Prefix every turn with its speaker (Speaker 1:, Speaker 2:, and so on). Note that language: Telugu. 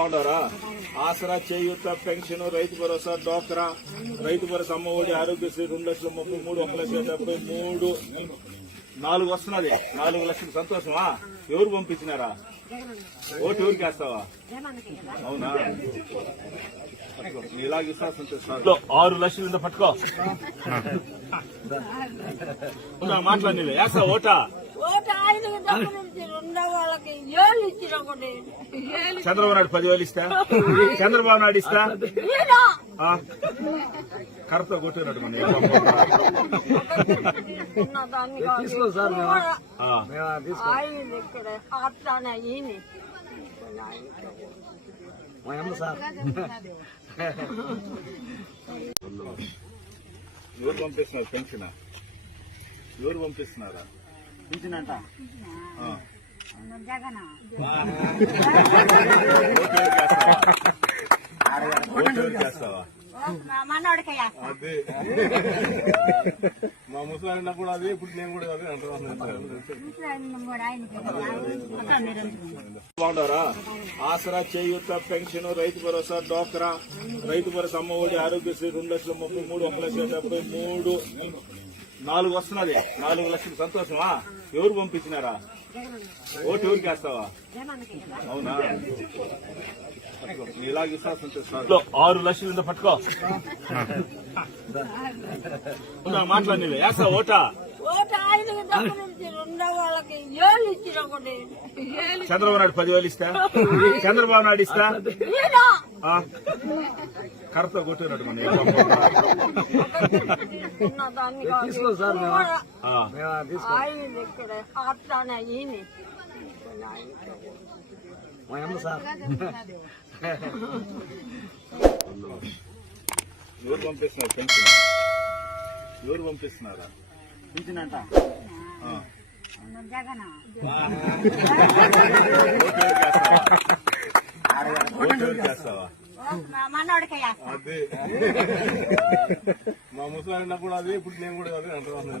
Speaker 1: బాగుంటారా ఆసరా చేయూత పెన్షన్ రైతు భరోసా డోక్రా రైతు భరోసా అమ్మ ఒడి ఆరోగ్యశ్రీ రెండు లక్షల ముప్పై మూడు ఒక లక్షల డెబ్బై మూడు నాలుగు వస్తున్నది. నాలుగు లక్షలు సంతోషమా? ఎవరు పంపించినారా? ఓటు ఎవరికి వేస్తావా? అవునా? పట్టుకో. నీ ఇలాగ ఇస్తా సంతోషం ఆరు లక్షలు ఇంత పట్టుకో. మాట్లాడి వేస్తా ఓటా? చంద్రబాబు నాయుడు పదివేలు ఇస్తా? చంద్రబాబు నాయుడు ఇస్తా? కర్రతో కొట్టినట్టు మన
Speaker 2: ఇక్కడ అట్లానే ఈయన.
Speaker 1: ఎవరు పంపిస్తున్నారు పెన్షన్? ఎవరు పంపిస్తున్నారా?
Speaker 3: పింఛనంట
Speaker 1: ఆ.
Speaker 2: జగన్.
Speaker 1: అదే. మా ముసలి కూడా అదే ఇప్పుడు నేను కూడా అదే అంటున్నాను. బాగుంటారా ఆసరా చేయూత పెన్షన్ రైతు భరోసా డోక్రా రైతు భరోసా అమ్మ ఒడి ఆరోగ్యశ్రీ రెండు లక్షల ముప్పై మూడు ఒక లక్షల డెబ్బై మూడు నాలుగు వస్తున్నది నాలుగు లక్షలు సంతోషమా? ఎవరు పంపించినారా? ఓటు ఎవరికి వేస్తావా? అవునా? ఇలాగ ఇస్తా సంతోషం ఆరు లక్షలు ఇంత పట్టుకో. మాట్లాడి వేస్తా ఓటా. చంద్రబాబు నాయుడు పదివేలు ఇస్తా? చంద్రబాబు నాయుడు ఇస్తా? కర్రతో కొట్టినట్టు మన
Speaker 2: ఈయన
Speaker 1: ఎవరు పంపిస్తున్నారు పెన్షన్ ఎవరు పంపిస్తున్నారా? అదే. మా ముసలి కూడా అదే ఇప్పుడు నేను కూడా అదే అంటున్నాను